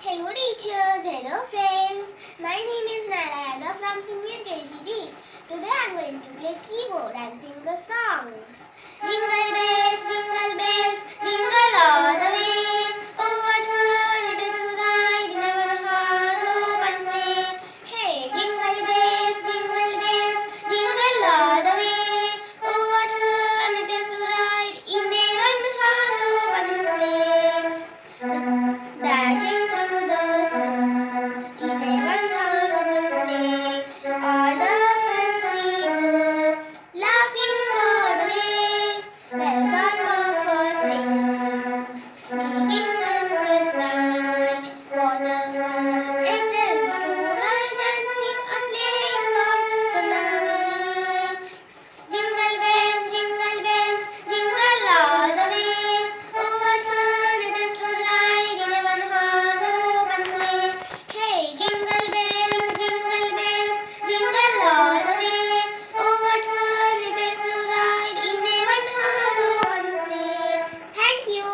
Hello teachers, hello friends. My name is Narayana from Senior KGD. Today I am going to play keyboard and sing a song. Jingle bells, jingle all the way. Oh what fun it is to ride in a one-horse open sleigh. Hey, jingle bells, jingle all the way. Oh what fun it is to ride in a one-horse open sleigh. Dashing through the snow in a one-horse open sleigh. All the friends we go, laughing all the way. Bells on bumpers ring, making the spirits bright. What a fun it is to ride and sing a sleighing song tonight. Jingle bells, jingle all the way. Oh, what fun it is to ride in a one-horse open sleigh. Hey, jingle bells, jingle all the way. Oh, what fun it is to ride in a one-horse open sleigh. Thank you.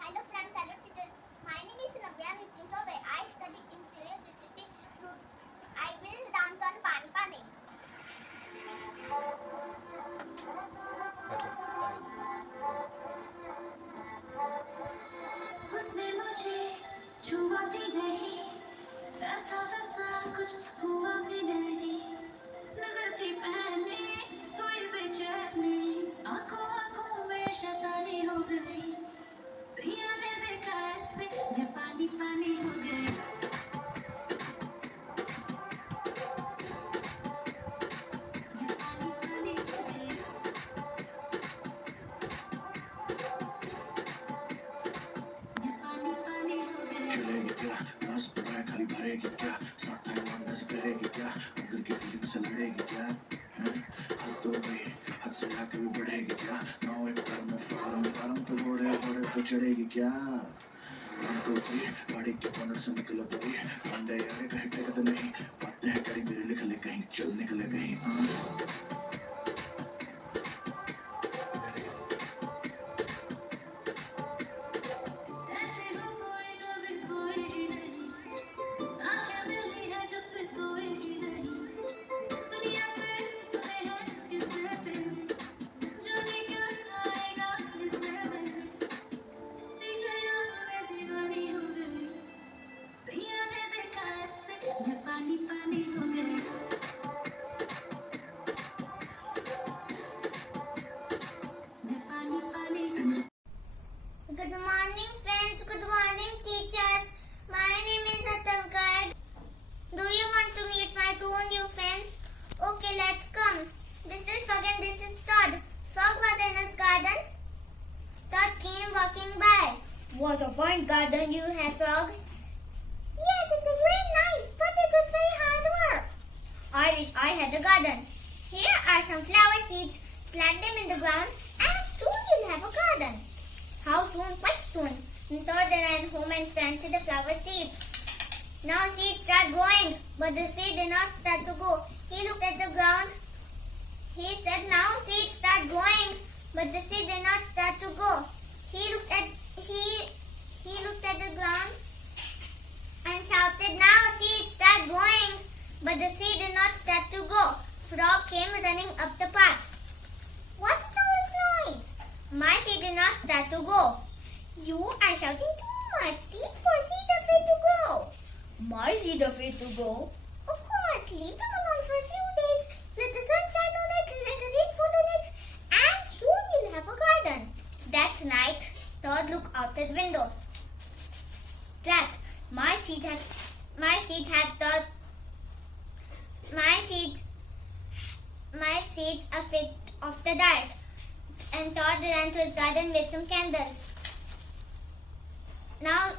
Hello friends, hello teachers. My name is Navya Nitin Chobe. I study in Senior KGD. I will dance on Pani Pani. उसने मुझे छुआ भी नहीं, ऐसा वैसा कुछ हुआ भी नहीं। नजर थी पहली, हुई बेचैनी, आंखों आंखों में शैतानी हो गई। सैया ने देखा ऐसे, मैं पानी पानी हो गई। मैं पानी पानी हो गई। मैं पानी पानी हो गई। चलेगी क्या ग्लास पड़ा है खाली भरेगी क्या साथ है मांगने से करेगी क्या अंदर की फीलिंग से लड़ेगी क्या हद तो गई हद से आके भी बढ़ेगी क्या नाव एक घर में फार्म पे घोड़े पे चढ़ेगी क्या 1 2 3 गाड़ी के बोनट से निकल पड़ी अंडे यारे कहीं टेकते नहीं बातें हैं करी मेरे लिख ले कहीं चल निकले कहीं ऐसे हो कोई कभी कोई जी नहीं, आंखें मिली है जब से सोई जी नहीं। दुनिया से सुने हैं किस्से तेरे, जाने क्या आएगा इससे मेरे। इसी ख्याल में दीवानी हो गई, सैया ने देखा ऐसे, मैं पानी पानी हो गई। मैं पानी पानी हो गई। Good morning friends, good morning teachers. My name is Atav Garg. Do you want to meet my two new friends? Okay, let's come. This is Frog and this is Todd. Frog was in his garden. Todd came walking by. What a fine garden you have, Frog. Yes, it is very nice, but it is very hard work. I wish I had a garden. Here are some flower seeds. Plant them in the ground and soon you'll have a garden. How soon? Quite soon. Todd ran home and planted the flower seeds. Now seeds start growing, but the seed did not start to go. He looked at the ground. He said, now seeds start growing, but the seed did not start to go. He looked at the ground and shouted, now seeds start growing, but the seed did not start to go. Frog came running up the path. What is all this noise? My seed did not start to go. You are shouting too much. These poor seeds are afraid to grow. My seed afraid to grow? Of course. Leave them alone for a few days. Let the sun shine on it, let the rain fall on it, and soon you'll have a garden. That night, Todd looked out the window. Drat! My seeds afraid of the dark. And Todd ran to his garden with some candles. Now,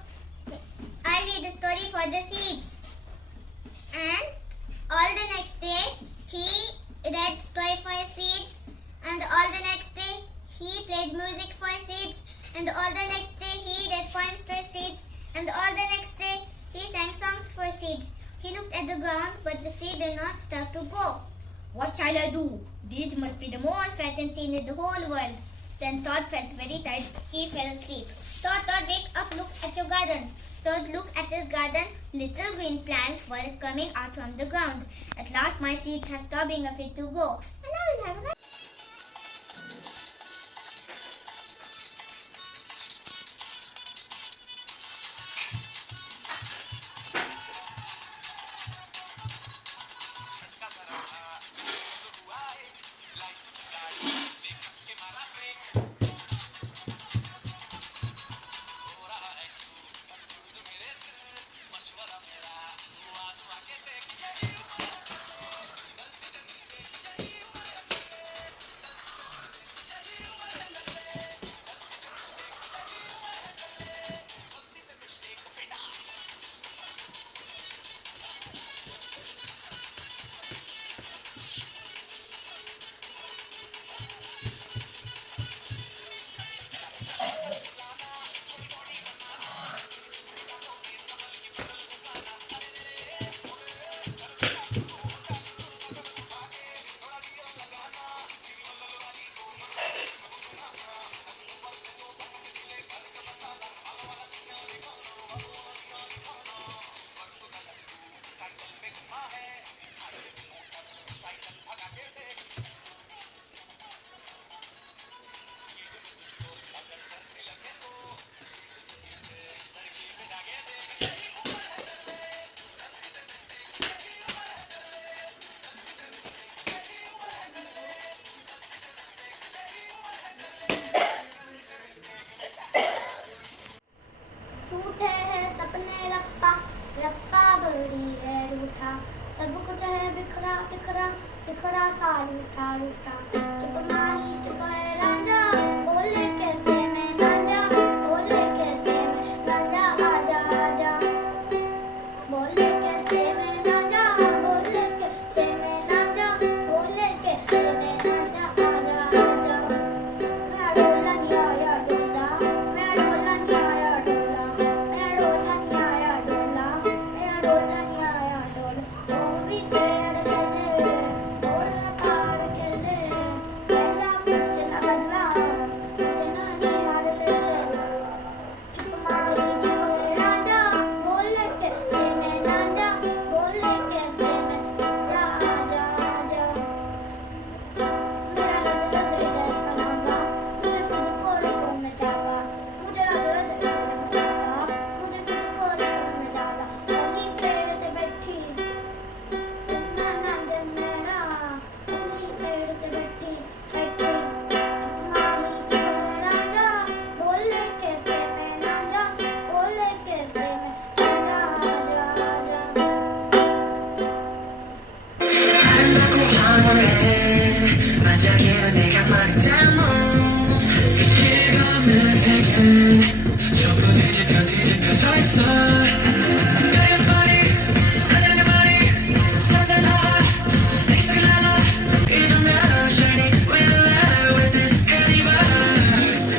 I'll read the story for the seeds. And all the next day, he read story for his seeds. And all the next day, he played music for his seeds. And all the next day, he read poems for his seeds. And all the next day, he sang songs for seeds. He looked at the ground, but the sea did not start to go. What shall I do? These must be the most frightened scene in the whole world. Then Todd felt very tired. He fell asleep. Todd, wake up, look at your garden. Todd looked at his garden. Little green plants were coming out from the ground. At last my seeds have stopped being afraid to go. And I will have a टूटे हैं सपने रप्पा रप्पा बड़ी है रूठा सब कुछ है बिखरा बिखरा बिखरा सा रूठा रूठा चुप माही चुप है रांझा बोले कैसे मैं गांजा बोले कैसे मैं गांजा आजा आजा बोले कैसे मैं गांजा बोले कैसे मैं गांजा बोले कैसे मैं गांजा आजा आजा मैं डोला नहीं आया डोला मैं डोला नहीं आया डोला मैं डोला नहीं आया डोला मैं डोला नहीं आया डोला वो भी तेरे चले बोल पार के ले पहला कुछ न बदला मुझे ना निहार ले चुप मारी चुप राजा बोले कैसे मैं गांजा बोले कैसे मैं गांजा आजा आजा मेरा रज रज जय बनावा मुझे तुझको रसूल में जावा मुझे रज रज जय बनावा मुझे तुझको रसूल में जावा अली पेड़ पे बैठी ना ना जन्मेरा अली पेड़ पे बैठी बैठी माही चुप राजा बोले कैसे मैं गांजा बोले कैसे मैं गांजा आजा आजा 반짝이는 내가 말했다모 그 즐거움은 세균 전부 뒤집혀 서 있어 가연 머리 하늘의 머리 산단아 내게 살라라 이정면 shining with love with this carnival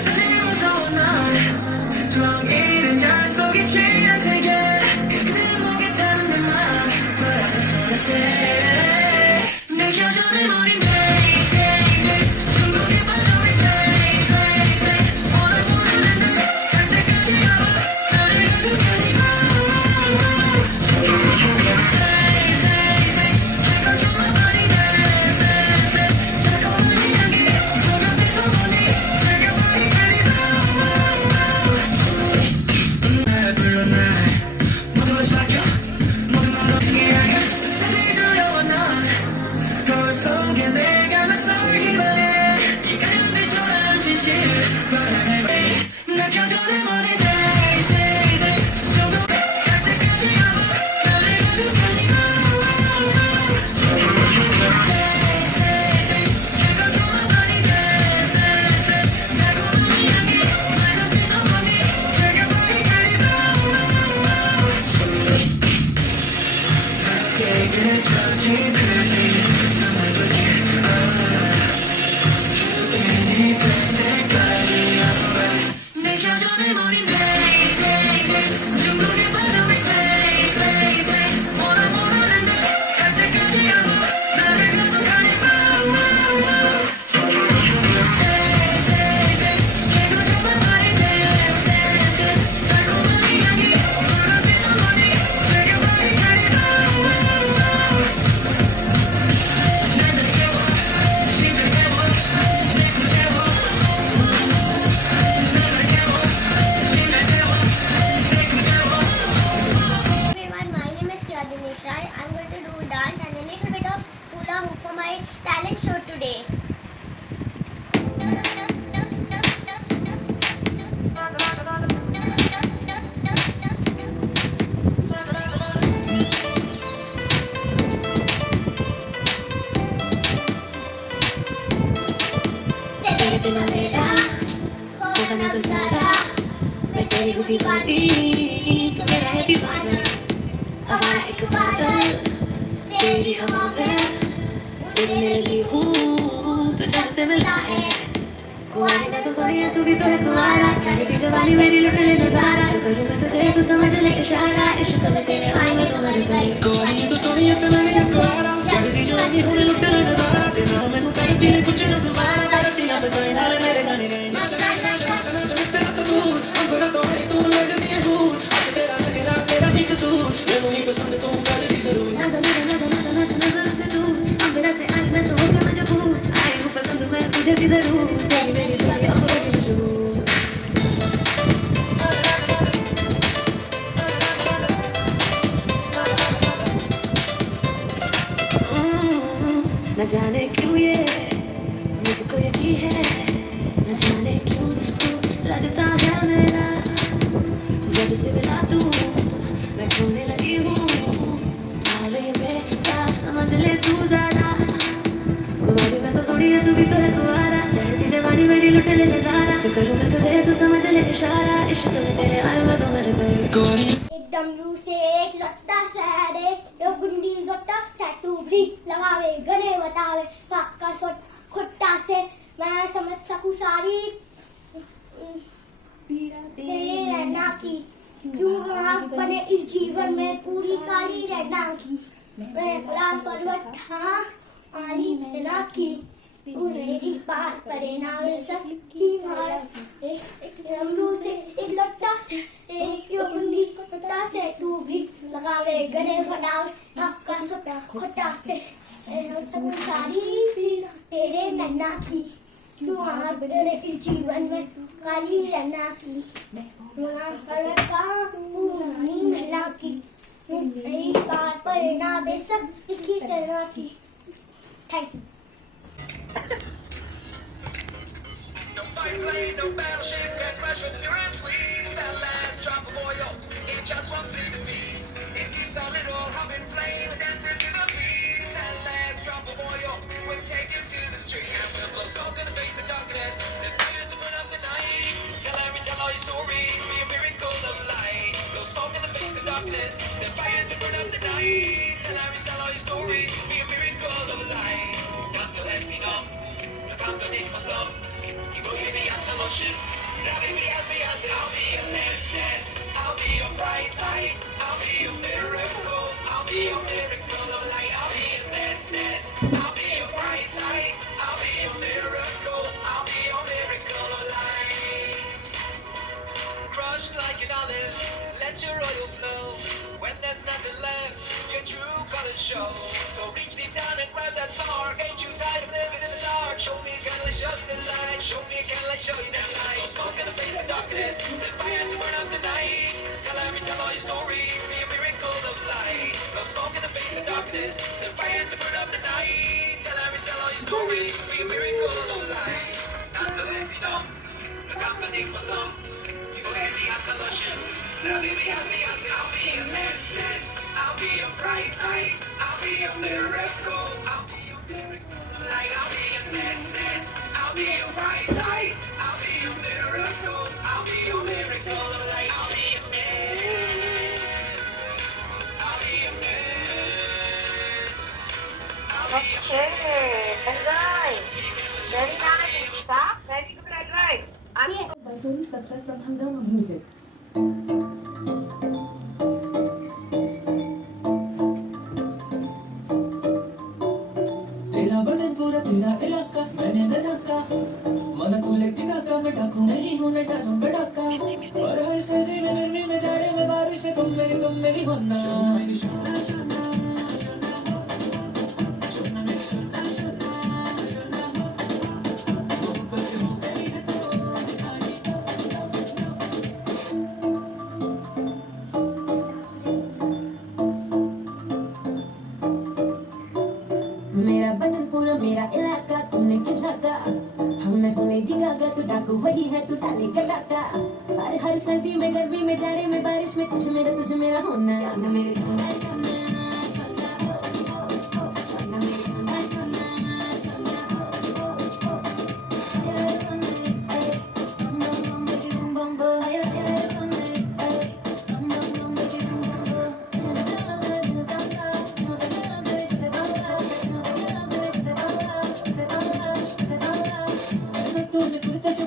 사실 무서운 넌 텅이른 자 속에 취한 세계 그 목에 타는 내 맘 But I just wanna stay 내 겨전의 머리 दीवानी तू मेरा है दीवाना हवा एक बादल तेरी हवा में उड़ने लगी हूँ तो जब से मिला है कुआरी मैं तो सोनी है तू भी तो है कुआरा जाने की जवानी मेरी लुट ले नजारा जो करूँ मैं तुझे तू समझ ले इशारा इश्क में तेरे आई मैं तो मर गई कुआरी मैं तो सोनी है तेरी कुआरा जाने की जवानी हुने लुट ले नजारा तेरा मैनू कर दिए कुछ न दोबारा कर दिया बजाए नाल मेरे गाने गए तेरा तो दूर अंबरा तो है तू लगदी है दूर अब तेरा भी कसूर मैनू नहीं पसंद तू कर दी जरूर नजर से तू अंबरा से आई मैं तो हो गया मजबूर आई हूँ पसंद मैं तुझे भी जरूर तेरी मेरी जोड़ी अब होगी मशहूर न जाने क्यों ये मुझको यकीन है न जाने क्यों तू लगता है मेरा जब से मिला तू मैं खोने लगी हूँ हाल ये मेरा समझ ले तू ज़रा कुमारी मैं तो सोनी है तू भी तो है कुआरा चढ़ती जवानी मेरी लुट ले नजारा जो करूँ मैं तुझे तू समझ ले इशारा इश्क में तेरे आए मैं तो मर गई एकदम रू से एक लट्टा सैरे यो गुंडी सोटा सैटू भी लगावे गने बतावे फाका सोट खुट्टा से मैं समझ सकूं सारी तेरे रहना की क्यों आग बने इस जीवन में पूरी काली रहना की मैं गुलाम पर्वत था आली रहना की मेरी पार पड़े ना सकी मारा एक अमरू से एक लट्टा से एक योगुंडी लट्टा से तू भी लगावे गने फटावे आपका सपना खोटा से सब सारी तेरे नन्ना की क्यों आग तेरे इस जीवन में काली रहना की पर्वत का पूरी महला की मेरी पार पड़े ना बेसक लिखी करना की thank you No fight plane, no battleship can crash with fear and squeeze. That last drop of oil, it just won't see defeat. It keeps our little hub in flame, dancing to the beat. That last drop of oil will take you to the street. And we'll blow smoke in the face of darkness, set fires to burn up the night. Tell all your stories, be a miracle of light. Blow smoke in the face of darkness, set fires to burn up the night. Tell all your stories, be a miracle of light. Canto destino, lo canto mismo son. Y voy beyond the motion, driving me out beyond it. I'll be your nest, I'll be your bright light. I'll be your miracle, I'll be your miracle of light. I'll be your nest, I'll be your bright light. I'll be your miracle, I'll be your miracle of light. Crushed like an olive, let your oil flow. When there's nothing left, your true colors show. So reach deep down and grab that spark. Ain't you tired of living in the dark? Show me a candle, show you the light. Show me a candle, show you that light. No smoke in the face of darkness, set fires to burn up the night. Tell all your stories, be a miracle of light. No smoke in the face of darkness, set fires to burn up the night. Tell all your stories, be a miracle of light. Canto destino, lo canto mismo son. Y voy beyond the ocean, driving me out beyond it. I'll be your nest, I'll be your bright light. I'll be your miracle, I'll be your miracle of light. I'll be your nest, I'll be your bright light. I'll be your miracle, I'll be your miracle of light. I'll be your nest, I'll be your nest, I'll be your Okay, very nice. Very nice. Stop. Ready to red right. Music. तेरा बदन पूरा तेरा इलाका मैंने न झांका मन खुले टिकाका मैं डाकू नहीं हूँ न डालूंगा डाका और हर सर्दी में गर्मी में जाड़े में बारिश में तुम मेरी होना मेरी शोना शोना मेरा बदन पूरा मेरा इलाका तुमने क्या झाका हम मैं हूँ लेडी गागा तू डाकू वही है तू डाले का डाका अरे हर सर्दी में गर्मी में जाड़े में बारिश में तुझ मेरा होना शाना मेरे सोना सोना सोना सोना मेरे सोना सोना सोना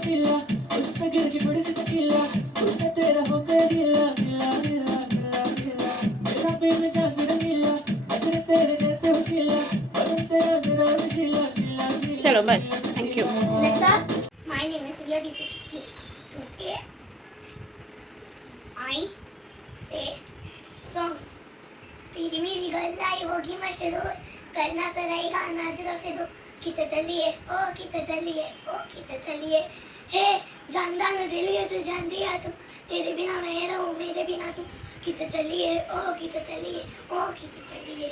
टीला उस पे गिर के थोड़ी सी टकीला उल्टा तेरा हो गया गिला गिला गिला गिला गिला मेरा प्रेम जैसे रंगीला अगर तेरे जैसे होशीला बदन तेरा तेरा नशीला गिला गिला चलो बस, thank you. Next up, my name is Riya Deepishki. Today, I say song. तेरी मेरी गल्लाई होगी मशहूर करना तो रहेगा नजरों से दूर किते चलिए ओ किते चलिए ओ किते चलिए हे जानदा न दिलिए तू जान दिया तू तेरे बिना मैं रहूं मेरे बिना तू किते चलिए ओ किते चलिए ओ किते चलिए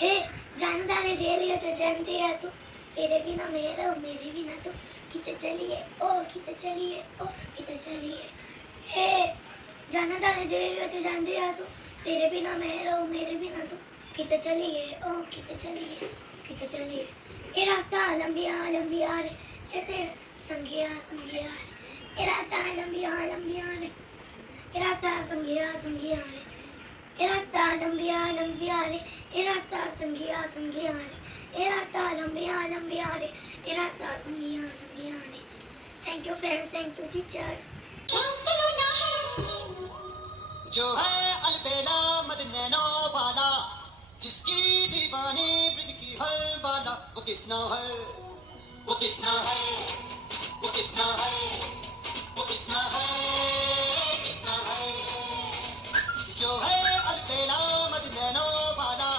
हे जानदा न दिलिए तू जान दिया तू तेरे बिना मैं रहूं मेरे बिना तू किते चलिए ओ किते चलिए ओ किते चलिए हे जानदा न दिलिए तू जान दिया तू तेरे बिना मैं रहूं मेरे बिना तू किते चलिए ओ किते चलिए ये राता लंबिया लंबिया रे ये तेरे संगिया संगिया रे ये राता लंबिया लंबिया रे ये राता संगिया संगिया रे ये राता लंबिया लंबिया रे ये राता संगिया संगिया रे ये राता लंबिया लंबिया रे ये राता संगिया संगिया रे thank you friends thank you teacher जो है अलबेला मदनैनो वाला जिसकी दीवानी ब्रिज की हर वाला वो किसना है वो किसना है वो किसना है वो किसना है किसना है जो है अलबेला मदनैनो वाला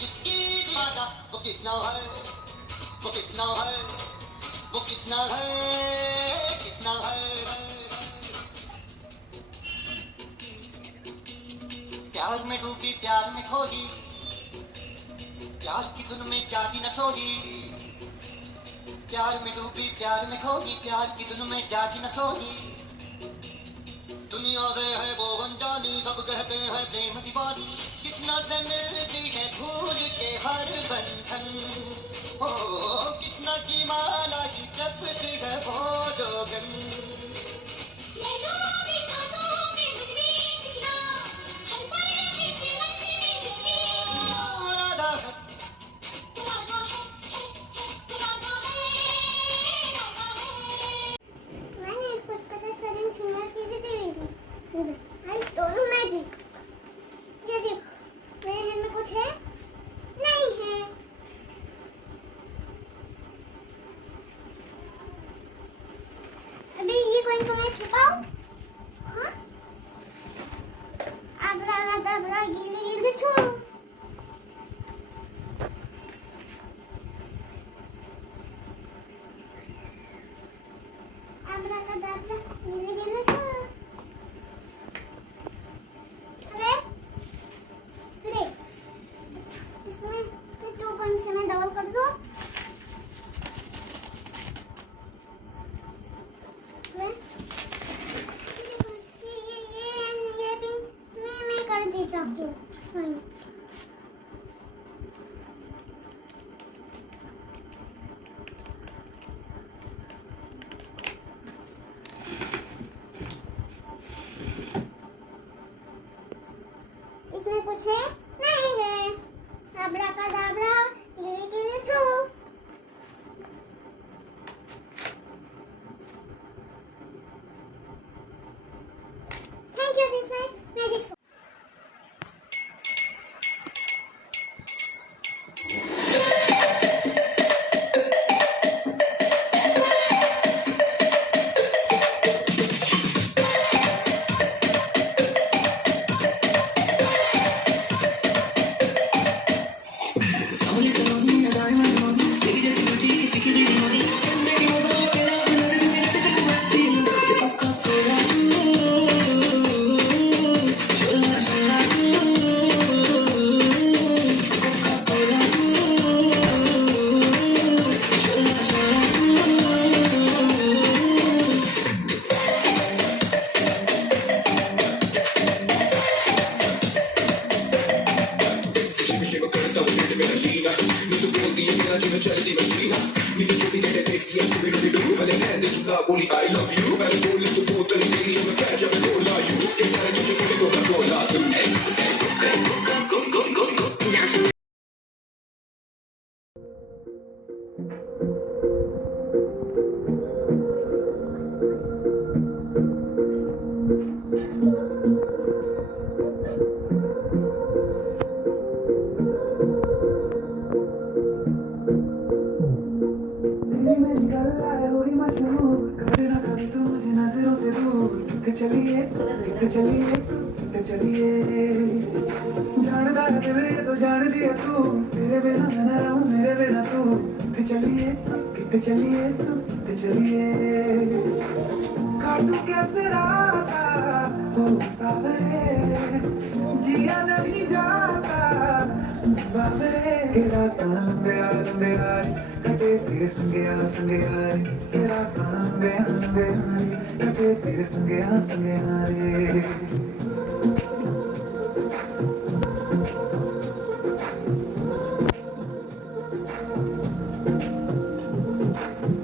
जिसकी दीवाना वो किसना है वो किसना है वो किसना है किसना है प्यार में डूबी प्यार में खोगी प्यार की धुन में जाती न सोगी प्यार में डूबी प्यार में खोगी प्यार की धुन में जाती न सोगी दुनिया से है वो अनजानी सब कहते हैं प्रेम दीवानी किसना से मिलती है भूल के हर बंधन हो किसना की माला की जपती है वो जोगन I told you magic. ये देखो मेरे हाथ में कुछ है नहीं है अभी ये कौन को मैं छुपाऊं हाँ अब्राकडाब्रा गिले गिले छोड़ो अब्राकडाब्रा गिले गिले छोड़ो से मैं डबल कर दूं ये भी मैं कर देता हूँ इसमें कुछ है नहीं है अब्राकडाब्रा Thank you, this is magic. I love you, and go little bottle, baby, I'm a catch up, cola, you, it's like you should go Coca-Cola, दिल ये तो जान दिया तू, तेरे बिना मैं ना रहूं, मेरे बिना तू। कितने चलिए तू, कितने चलिए तू, कितने चलिए। काटू कैसे राता हो सावरे, जिया नहीं जाता सुन बाबरे। के राता लंबे लंबे आए कटे तेरे संगे संगे आए। के राता लंबे लंबे आए कटे तेरे संगे संगे आए।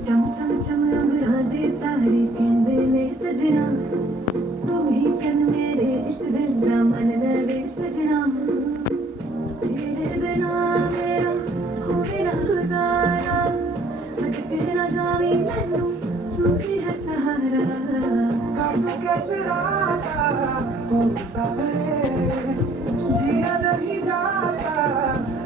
चम चम चम अंबरा दे तारे कहंदे ने सजना, तू ही चन मेरे इस दिल दा मन लवे सजना। तेरे बिना मेरा होवे ना गुजारा, छड़ के ना जावी मैनू, तू ही है सहारा। काटू कैसे राता हो सावरे, जिया नहीं जाता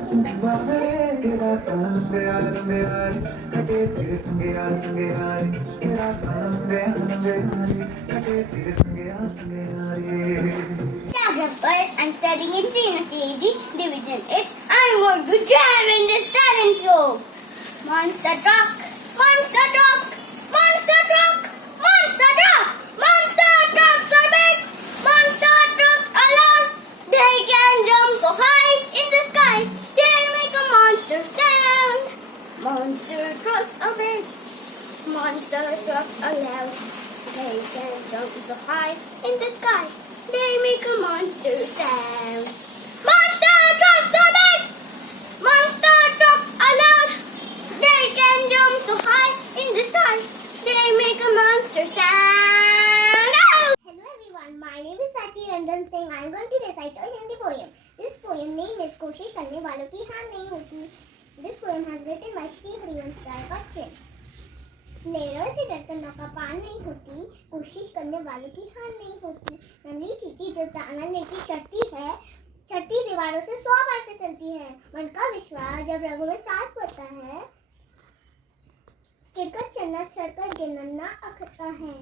सुन बाबरे। के राता लंबे आए कटे तेरे संगे आए। के राता लंबे आए कटे तेरे संगे आए। I'm studying in senior KG Division 8. I'm going to jam in this talent show. Monster truck, monster truck, monster truck, monster truck, monster trucks are big, monster trucks are loud. They can jump so high in the sky. They make a monster sound. Monster trucks are big, monster trucks are loud. They can jump so high in the sky. They make a monster sound. Monster trucks are big. Monster trucks are loud. They can jump so high in the sky. They make a monster sound. Hello everyone. My name is Sachi Ranjan Singh. I am going to recite a Hindi poem. This poem name is कोशिश करने वालों की हार नहीं होती. This poem has written by Shri Harivansh Rai Bachchan. लहरों से डरकर नौका पार नहीं होती, कोशिश करने वालों की हार नहीं होती। नन्ही चींटी जो दाना लेके चढ़ती दीवारों से 100 बार फिसलती है। मन का विश्वास जब रगों में सांस भरता है, गिरकर चढ़ना चढ़कर गिरना अखरता है।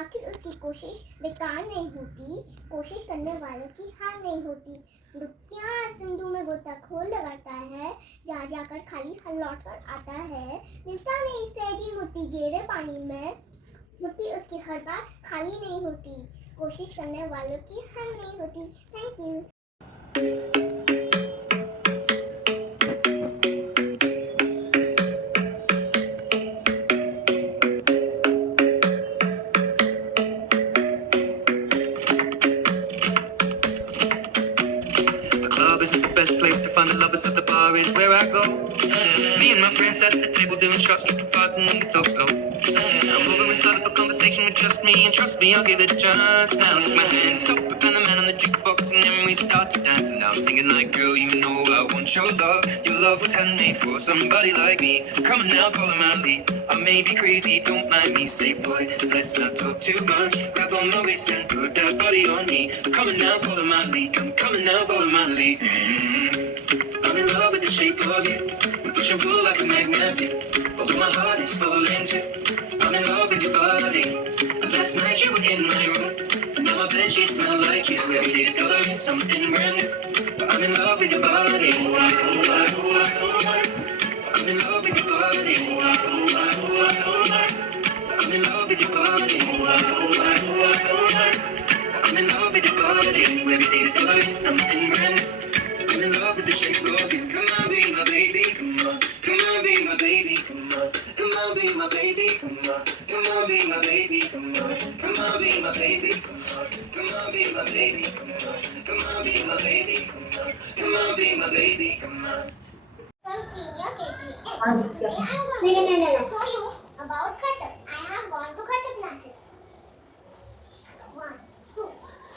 आखिर उसकी कोशिश बेकार नहीं होती, कोशिश करने वालों की हार नहीं होती। डुबकियां सिंधु में गोताखोर लगाता है, जहाँ जाकर खाली हाथ लौट कर आता है। मिलता नहीं सहजी मोती गहरे पानी में, मोती उसकी हर बार खाली नहीं होती। कोशिश करने वालों की हार नहीं होती। Thank you. Isn't the best place to find the lovers, so the bar is where I go. Me and my friends at the table doing shots, tripping fast and then we talk slow. Come over and start up a conversation with just me, and trust me, I'll give it a chance. Now take my hand, stop it, and the man on the jukebox, and then we start to dance. And now I'm singing like, girl, you know I want your love. Your love was handmade for somebody like me. Come on now, follow my lead. I may be crazy, don't mind me. Say, boy, let's not talk too much. Grab on my waist and put that body on me. Come on now, follow my lead. Come coming now, follow my lead. I'm in love with the shape of you. We push and pull like a magnet. Although my heart is falling too. I'm in love with your body. Last night you were in my room, and now my bedsheets smell like you. Every day discovering something brand new. I'm in love with your body. I'm in love with your body. I'm in love with your body. I'm in love with your body. Every day discovering something brand new. I'm in love with the shape of you. Come on, be my baby, come on. Come on, be my baby, come on. Come on, be my baby, come on. Come on, be my baby, come on. Come on, be my baby, come on. Come on, be my baby, come on. Come on, be my baby, come on. Come on, be my baby, come on. From senior KG. Today I am going to show you about Kathak. I have gone to Kathak classes. 1, 2,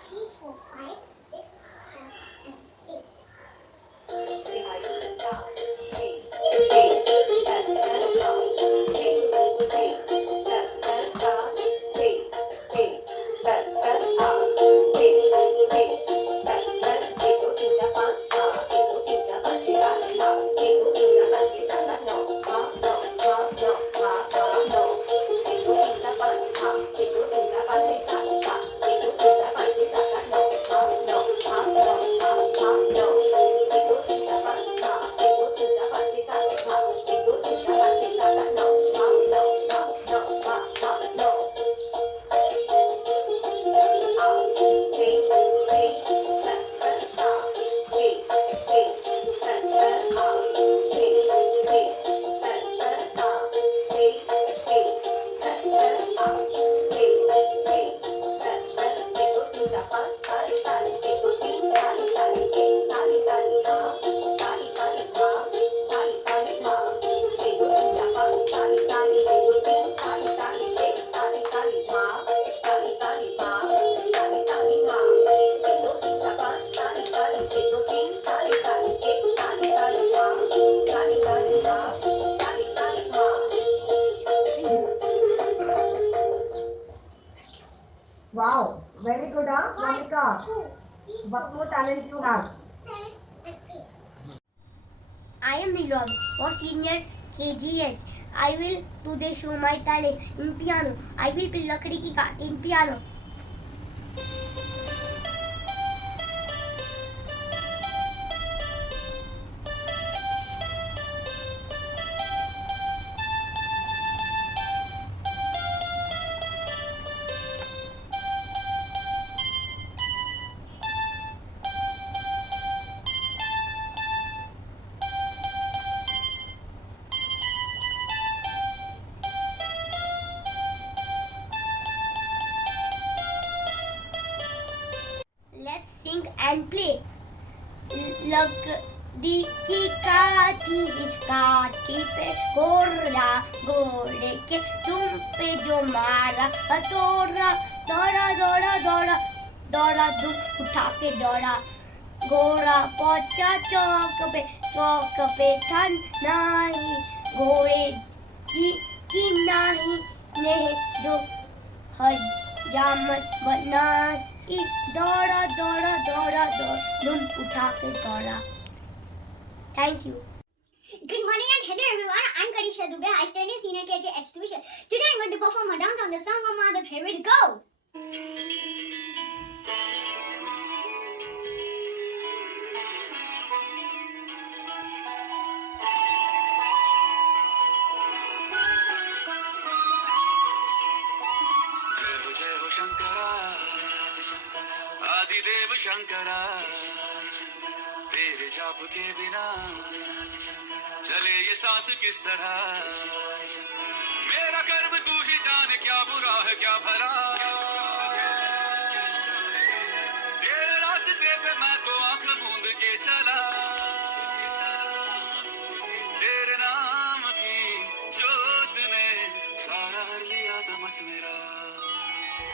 3, 4, 5, 6, 7, and 8. Wow, very good, huh, Monica? What more talent you have? 7 and 8. I am Nirab for senior KGH. I will today show my talent in piano. I will play lakdi ki kaat in piano. Let's sing and play. लकड़ी की काठी पे घोड़ा, घोड़े के तुम पे जो मारा हथौड़ा, दौड़ा दौड़ा दौड़ा दौड़ा धूम उठा के दौड़ा, घोड़ा पहुंचा चौक पे था नहीं, घोड़े की नहीं ने जो हजामत बनाई, दौड़ा दौड़ा दौड़ा दौड़ धूम उठा के दौड़ा. Thank you. Good morning and hello everyone. I'm Karisha Dubey. I study in senior KGH tuition. Today I'm going to perform a dance on the song of Madhav. Here we go. जय हो शंकरा आदिदेव शंकरा तेरे जाप के बिना चले ये सांस किस तरह मेरा कर्म तू ही जाने क्या बुरा है क्या भला तेरे रास्ते पे मैं तो आंख मूंद के चला तेरे नाम की जोत ने सारा हर लिया तमस मेरा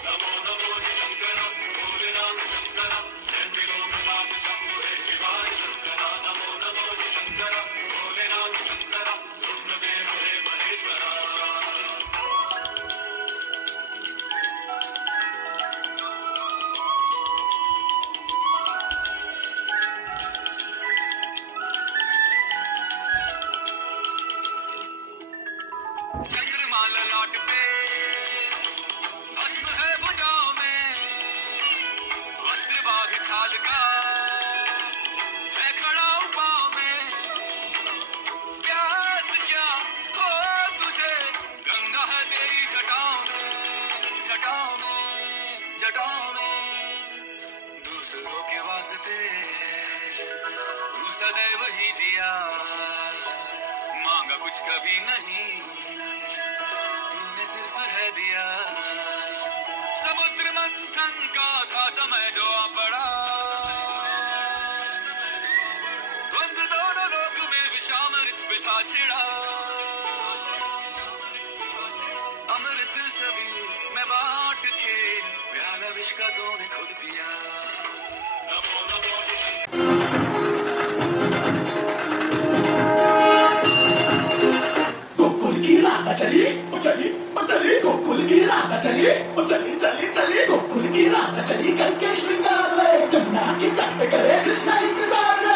नमो नमो शंकर भोलेनाथ शंकर जय त्रिलोकनाथ शंभो हे शिवाय शंकर नमो नमो शंकर भोलेनाथ शंकर रुद्रदेव हे महेश्वर चंद्रमा ललाट पे भस्म है भुजाओं में वस्त्र बाघ छाल का मैं खड़ा हूँ पाँव में प्यास क्या हो तुझे गंगा है तेरी जटाओं में जटाओं में जटाओं में दूसरों के वास्ते तू सदैव ही जिया मांगा कुछ कभी नहीं तूने सिर्फ है दिया समुद्र मंथन का था समय जो आ पड़ा द्वंद्व दोनों लोक में विषामृत पे था छिड़ा अमृत सभी मैं बांट के प्याला विष का तूने खुद पिया नमो नमो गोकुल की राह चलिए चलिए चलिए गोकुल की राह चलिए चलिए चलिए चलिए गोकुल की राह चलिए करके श्रृंगार रे जमुना के तट पे करे कृष्णा इंतजार रे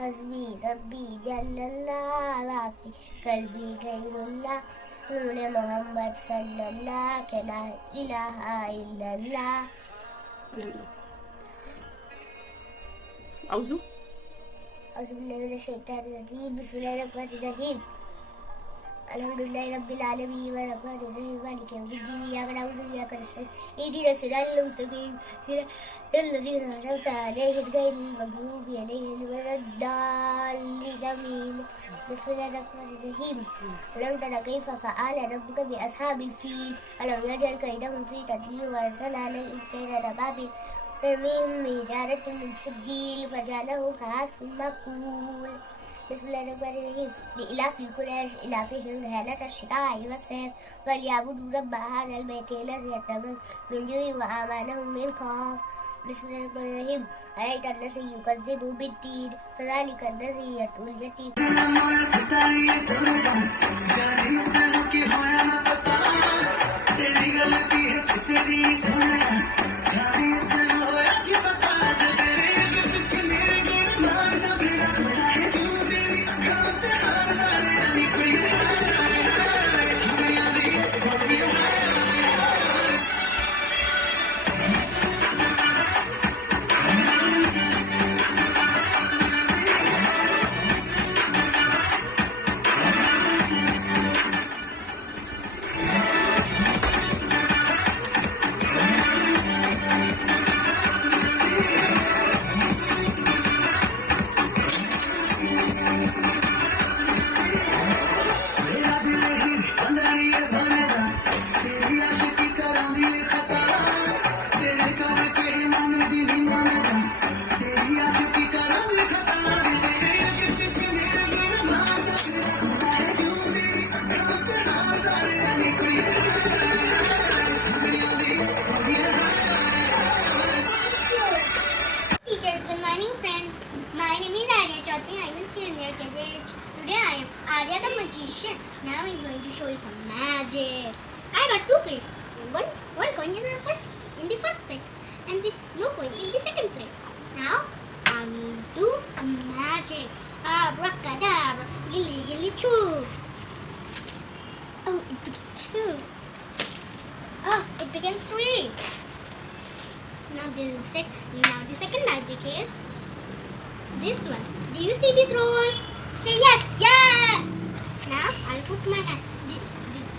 हस्बी रब्बी जल्लल्लाह वाफी कल्बी गैरुल्लाह नूर मोहम्मद सल्लल्लाह के ला इलाहा इल्लल्लाह। औज़ु औज़ुबिल्लाहि मिनश शैतानिर रजीम बिस्मिल्लाहिर रहमानिर रहीम अल्हम्दुलिल्लाहि रब्बिल आलमीन व रहमानिर रहीम मालिकि यौमिद्दीन इय्याका नअबुदु व इय्याका नस्तईन इहदिनस सिरातल मुस्तक़ीम सिरातल लज़ीना अनअमता अलैहिम गैरिल मग़्दूबि अलैहिम वलद्दाल्लीन आमीन। बिस्मिल्लाहिर रहमानिर रहीम अलम तरा कैफ़ फ़अल रब्बुका बिअस्हाबिल फ़ील अलम यजअल कैदहुम फ़ी तदलील व अरसल अलैहिम तैरन अबाबिल तरमीहुम बिहिजारतिन मिन सिज्जील फजअलहुम कअस्फिन मअकूल। बिस्मिल्लाहिर्रहमानिर्रहीम लिइलाफ़ि क़ुरैश इलाफ़िहिम रिहलतश शिताइ वस्सैफ़ फलयअबुदू रब्ब हाज़ल बैतिल लज़ी अत'अमहुम मिन जूइन व आमनहुम मिन खौफ़। बिस्मिल्लाहिर्रहमानिर्रहीम अरअयतल्लज़ी युकज़्ज़िबु बिद्दीन फ़ज़ालिकल्लज़ी यदउल यतीम। Teachers, good morning friends. My name is Arya Chaudhary. I am in senior KG. Today I am Arya the magician. Now I am going to show you some magic. I got two plates. One coin is in the first plate and no coin in the second plate. Now I will do some magic. Abracadabra, gilly gilly choo. Oh, it became two. It became three. Now the second magic is this one. Do you see this roll? Say yes, yes. Now I'll put my hand. There's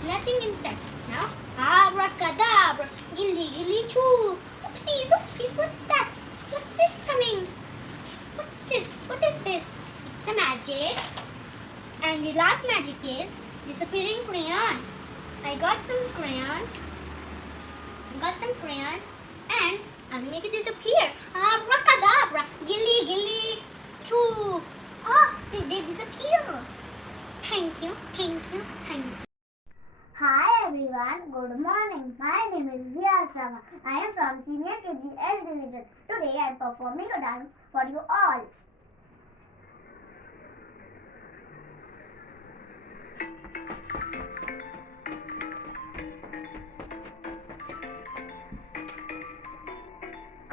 nothing inside. Now abracadabra, gilly gilly choo. Oopsies, oopsies. What's that? What's this coming? What's this? What is this? It's a magic. And the last magic is disappearing crayons. I got some crayons. And I'll make it disappear. Abracadabra, gilly gilly choo. They disappear. Thank you. Hi everyone, good morning. My name is Vyasama. I am from Senior KG S Division. Today I am performing a dance for you all.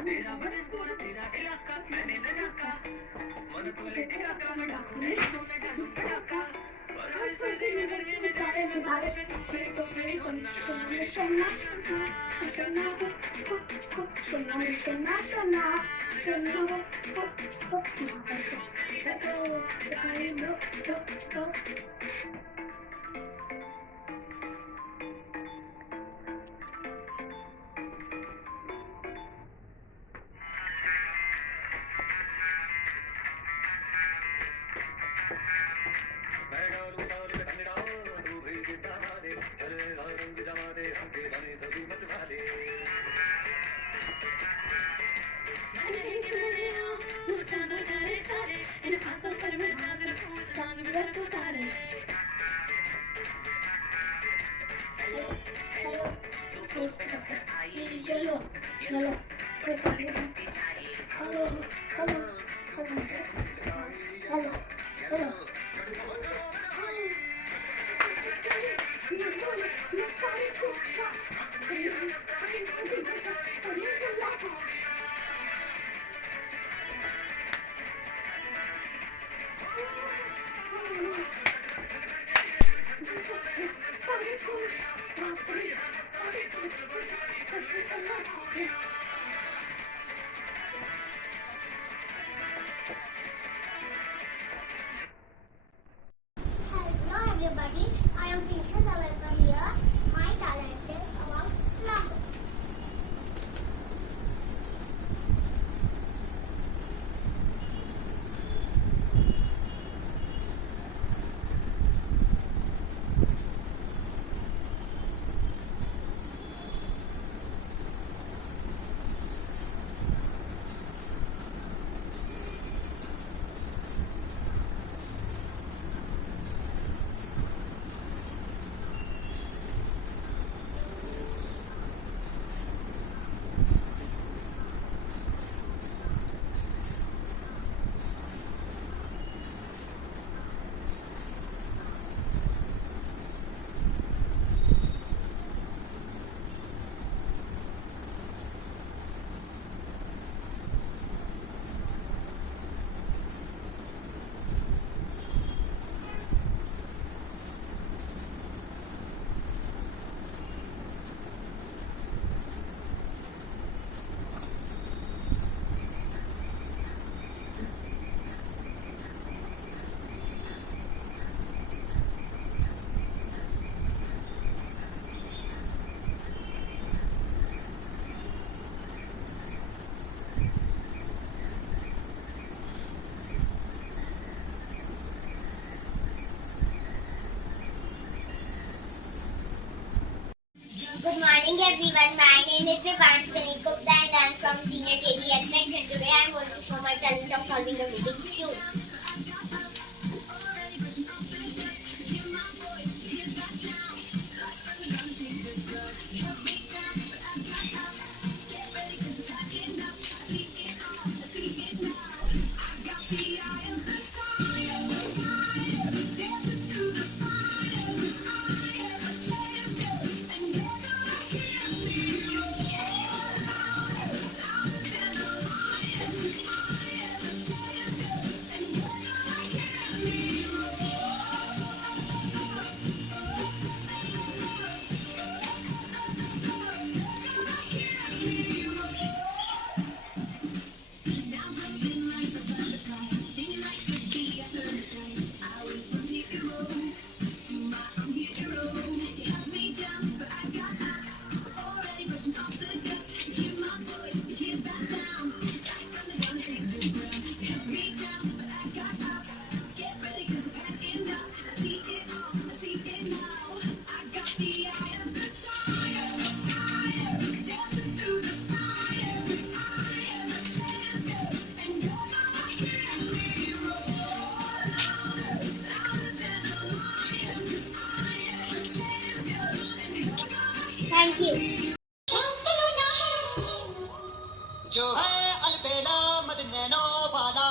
तेरा बदन पूरा तेरा इलाका मैंने न झाका मन तू लेटेगा का मैं ढाकू नहीं तो मैं डालूंगा डाका और हर सर्दी में गर्मी में जाड़े में बारिश में तू मेरी तो मेरी होना मेरी शन्ना शन्ना शन्ना मेरी शन्ना शन्ना शन्ना रंग जमा दे हमके बने सभी मत वाले morning everyone. My name is Vivansh Vinay Gupta and I am from Senior KG Exec and today I am going to show my talent of solving a Rubik's Cube. Thank you. जो है अलबेला मदनैनो वाला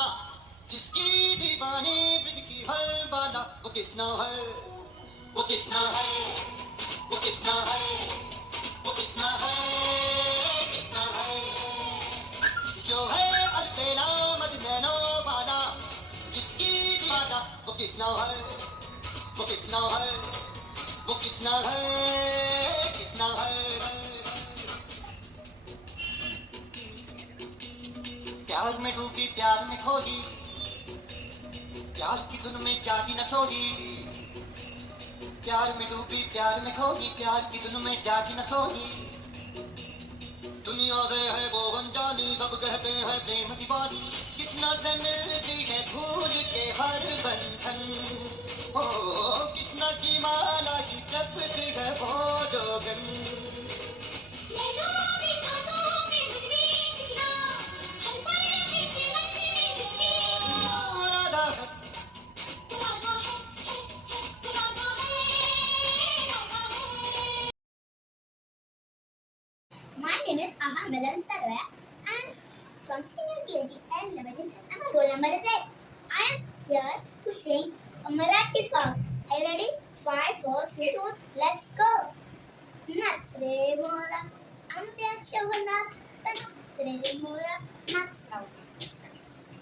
जिसकी दीवानी bridge की हर वाला वो किसना है वो किसना है वो किसना है वो किसना है किसना है जो है अलबेला मदनैनो वाला जिसकी दीवाना वो किसना है वो किसना है वो किसना है किसना है प्यार में डूबी प्यार में खोली प्यार की धुन में जागी न सोगी प्यार में डूबी प्यार में खोली प्यार की धुन में जागी न सोगी दुनिया से है वो अनजानी सब कहते हैं प्रेम दीवानी किसना से मिलती है भूल के हर बंधन ओ किसना की माला की जपती है वो जोगन My name is Aha Milan Sarvaya. I am from Senior KG L11 and my roll number is 8. I am here to sing a Marathi song. Are you ready? 5, 4, 3, 2, let's go! नाच रे मोरा आंब्याच्या वनात नाच रे मोरा नाच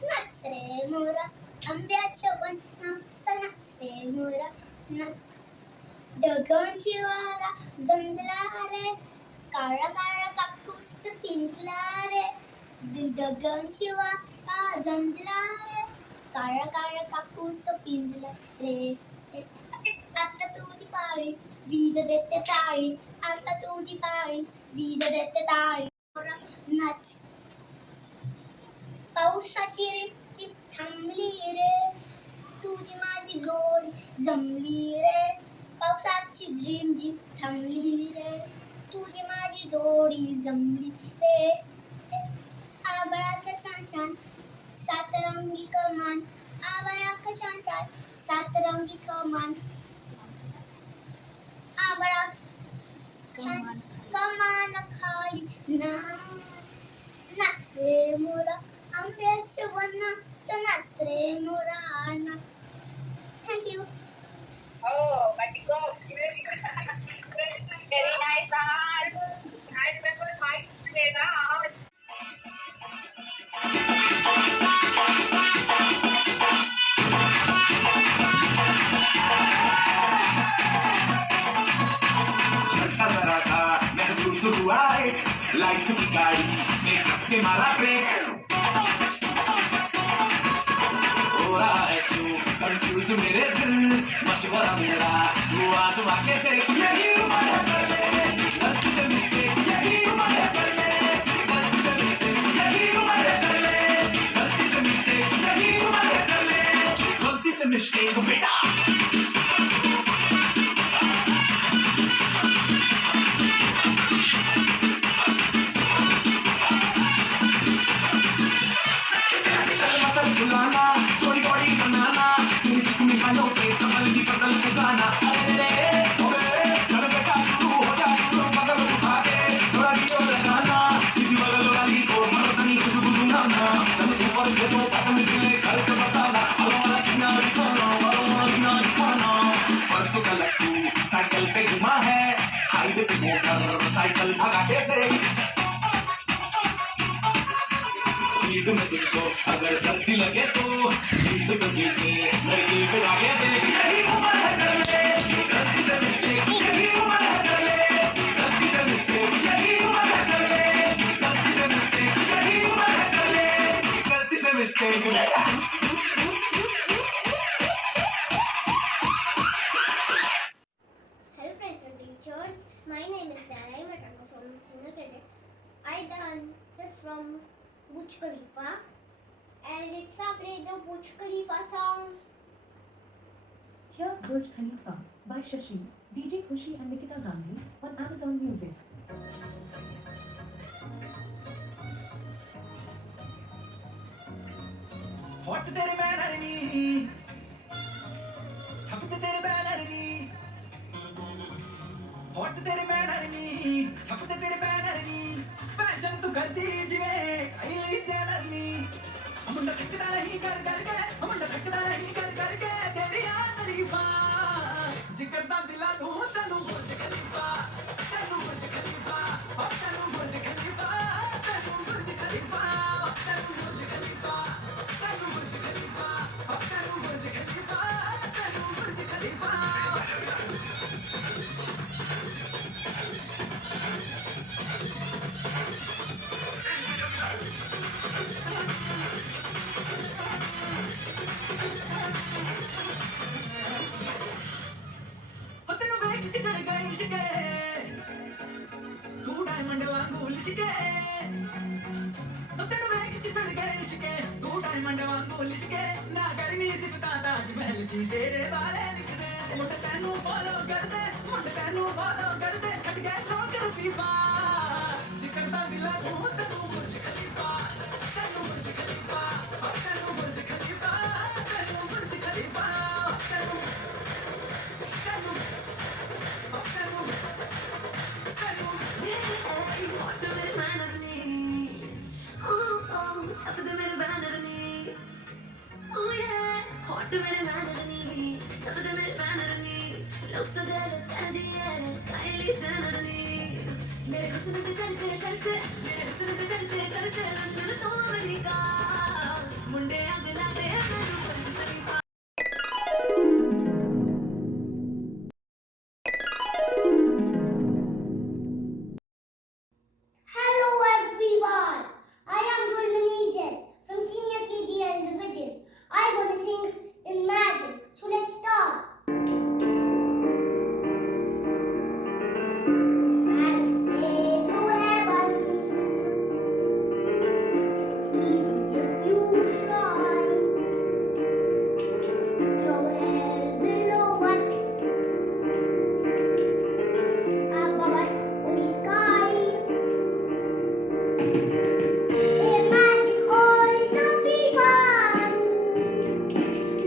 नाच रे मोरा आंब्याच्या वनात नाच रे मोरा नाच ढगांची वारा जंजला रे काळा काळा कापूस पिंजला रे ढगांची वारा जंजला रे काळा काळा कापूस पिंजला रे आता तुझी पाळी वीज देते ताळी आता तुझी पाळी वीज देते ताळी नाच पावसाची रिपचिप थांबली रे तुझी माझी जोडी जमली रे पावसाची झिमझिम थांबली रे तुझी माझी जोडी जमली रे आभाळातलं छान छान सातरंगी कमान आभाळातलं छान छान सातरंगी कमान आभाळात कमान खाली नाच रे मोरा आंब्याच्या वनात नाच रे मोरा नाच thank you Oh, my God. Very nice, Ahad. And we're going to fight today now. महसूस हुआ है लाइफ की गाड़ी में कस के मारा ब्रेक हो रहा है क्यों कंफ्यूज मेरे दिल मशवरा मेरा तू आजमा के देख यही उम्र है कर ले गलती से मिस्टेक यही उम्र है कर ले गलती से मिस्टेक यही उम्र है कर ले गलती से मिस्टेक यही उम्र है कर ले गलती से मिस्टेक बेटा ये तो खत्म दिले कल तो बताना वाला सिनारी खाना परसों का लट्टू साइकिल पे घुमा है हाईवे पे मोटर साइकिल भगा के दे स्पीड में देखो अगर सर्दी लगे तो सीट पे पीछे लड़की पे आगे दे यही उम्र है कर ले गलती से मिस्टेक यही उम्र है कर ले गलती से मिस्टेक यही उम्र है कर ले गलती से मिस्टेक यही उम्र है कर ले गलती से mistake Hello friends and teachers, my name is Jara Matanga from Senior Cadet. I danced from Burj Khalifa and Alexa played the Burj Khalifa song. Here's Burj Khalifa by Shashi, DJ Khushi and Nikita Gandhi on Amazon Music. Hot तेरे banner नी छपते तेरे banner नी hot तेरे banner नी छपते तेरे banner नी fashion तू करदी जिवे आईली channel नी मुंडा खटदा नहीं कर के मुंडा खटदा नहीं कर के तेरी आ तारीफा जिकर दा दिला दूं तैनू बुर्ज खलीफा तैनू बुर्ज खलीफा और तैनू बुर्ज खलीफा तैनू बुर्ज खलीफा तैनू बुर्ज खलीफा तैनू बुर्ज खलीफा और तैनू बुर्ज खलीफा तैनू बुर्ज खलीफा तेनू वेख के चढ़ गए इश्के तू डायमंड वांगू लिशके तेनू वेख के चढ़ गए इश्के तू डायमंड वांगू लिशके ना करनी सिफता ताजमहल जी तेरे बारे लिख दे मुंडे तैनू फॉलो कर दे छट गए शौकर फीफा जिकर दा दिला तू तैनू बुर्ज खलीफा तैनू बुर्ज खलीफा और तैनू बुर्ज खलीफा तैनू बुर्ज खलीफा तैनू मुंडे दिला दे Hello everyone, I am Gulmanizet from Senior KGL Division. I'm going to sing Imagine. So let's start. Imagine there's no heaven. It's easy if you try. No hell below us. Above us only sky. Imagine all the people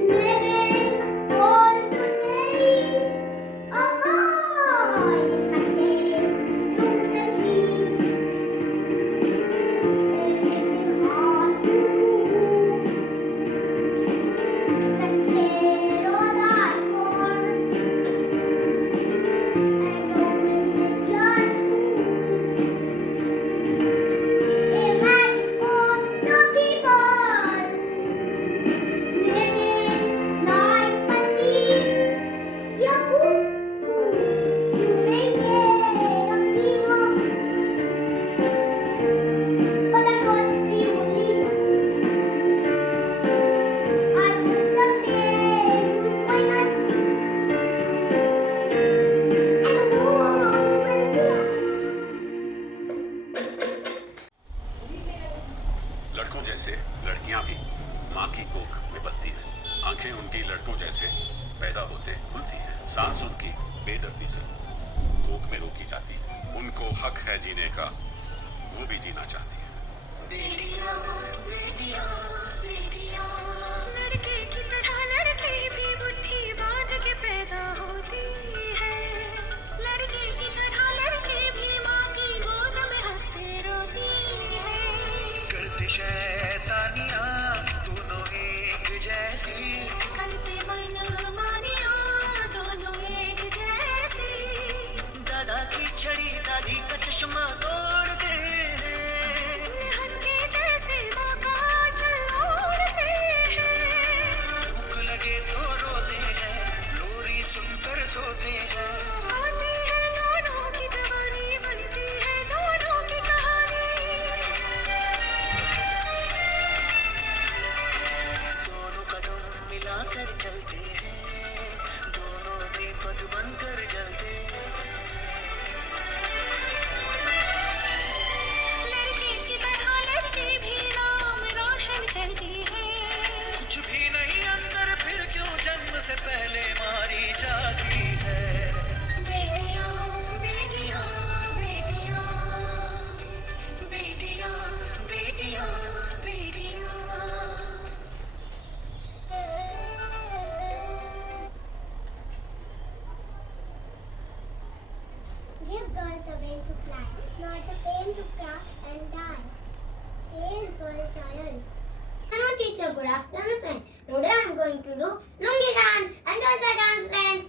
living all today. Alive and they look and feel. It isn't hard to do. That they're all die for. And no religion too. Imagine all the people living life and peace. Yeah, you may say I'm people, but I'm not the only one. I hope someday you'll join us, and the world will be लड़कों जैसे लड़कियां भी माँ की कोख में पलती हैं। आंखें उनकी लड़कों जैसे पैदा होते खुलती हैं। सांस उनकी बेदर्दी से कोख में रोकी जाती है। उनको हक है जीने का, वो भी जीना चाहती है। लड़के की तरह लड़की भी मुट्ठी बांध के पैदा होती है। लड़के की तरह लड़की भी माँ की गोद में हंसते रोती है। करते शैतानियां good afternoon, friends. Today I am going to do lungi dance. Enjoy the dance, friends.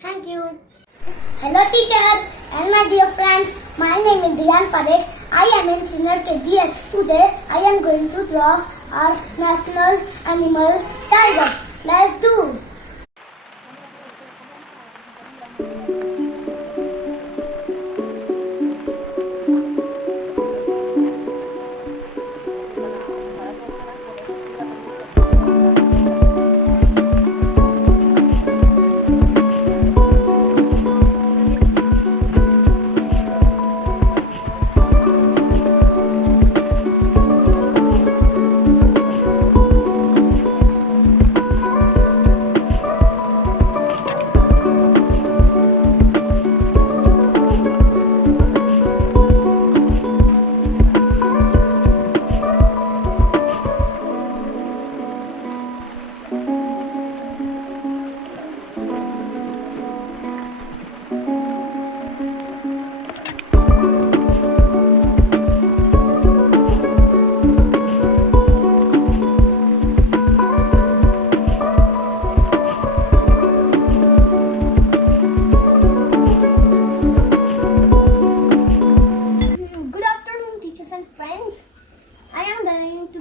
Thank you. Hello teachers and my dear friends. My name is Diyan Parekh. I am in senior KG. Today I am going to draw our national animal tiger. Let's do.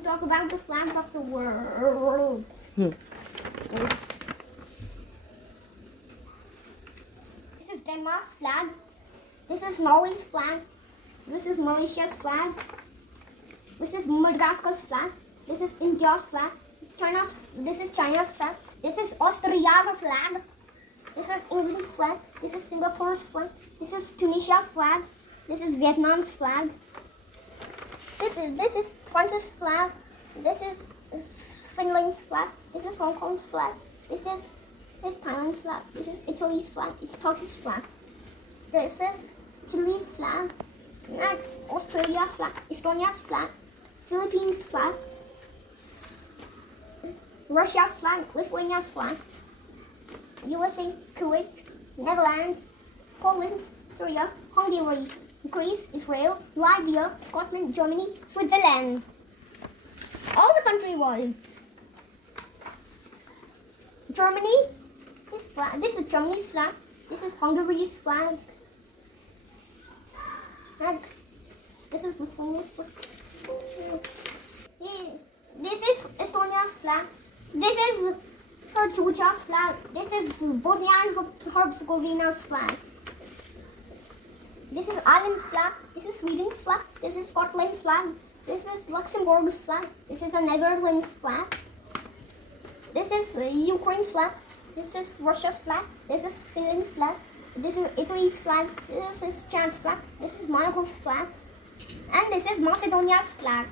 Talk about the flags of the world. This is Denmark's flag. This is Norway's flag. This is Malaysia's flag. This is Madagascar's flag. This is India's flag. This is China's flag. This is Austria's flag. This is England's flag. This is Singapore's flag. This is Tunisia's flag. This is Vietnam's flag. This is France's flag. This is Finland's flag. This is Hong Kong's flag. This is Thailand's flag. This is Italy's flag. It's Turkey's flag. This is Chile's flag. Australia's flag. Estonia's flag. Philippines' flag. Russia's flag. Lithuania's flag. USA, Kuwait, Netherlands, Poland, Syria, Hungary, Greece, Israel, Libya, Scotland, Germany, Switzerland. All the countries world. Germany is flag. This is Germany's flag. This is Hungary's flag. And this is Lithuania's flag. This is Estonia's flag. This is Georgia's flag. This is Bosnia and Herzegovina's flag. This is Ireland's flag. This is Sweden's flag. This is Scotland's flag. This is Luxembourg's flag. This is the Netherlands flag. This is Ukraine's flag. This is Russia's flag. This is Finland's flag. This is Italy's flag. This is Chad's flag. This is Monaco's flag. And this is Macedonia's flag.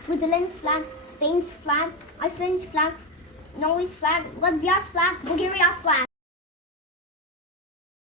Switzerland's flag. Spain's flag. Iceland's flag. Norway's flag. Latvia's flag. Bulgaria's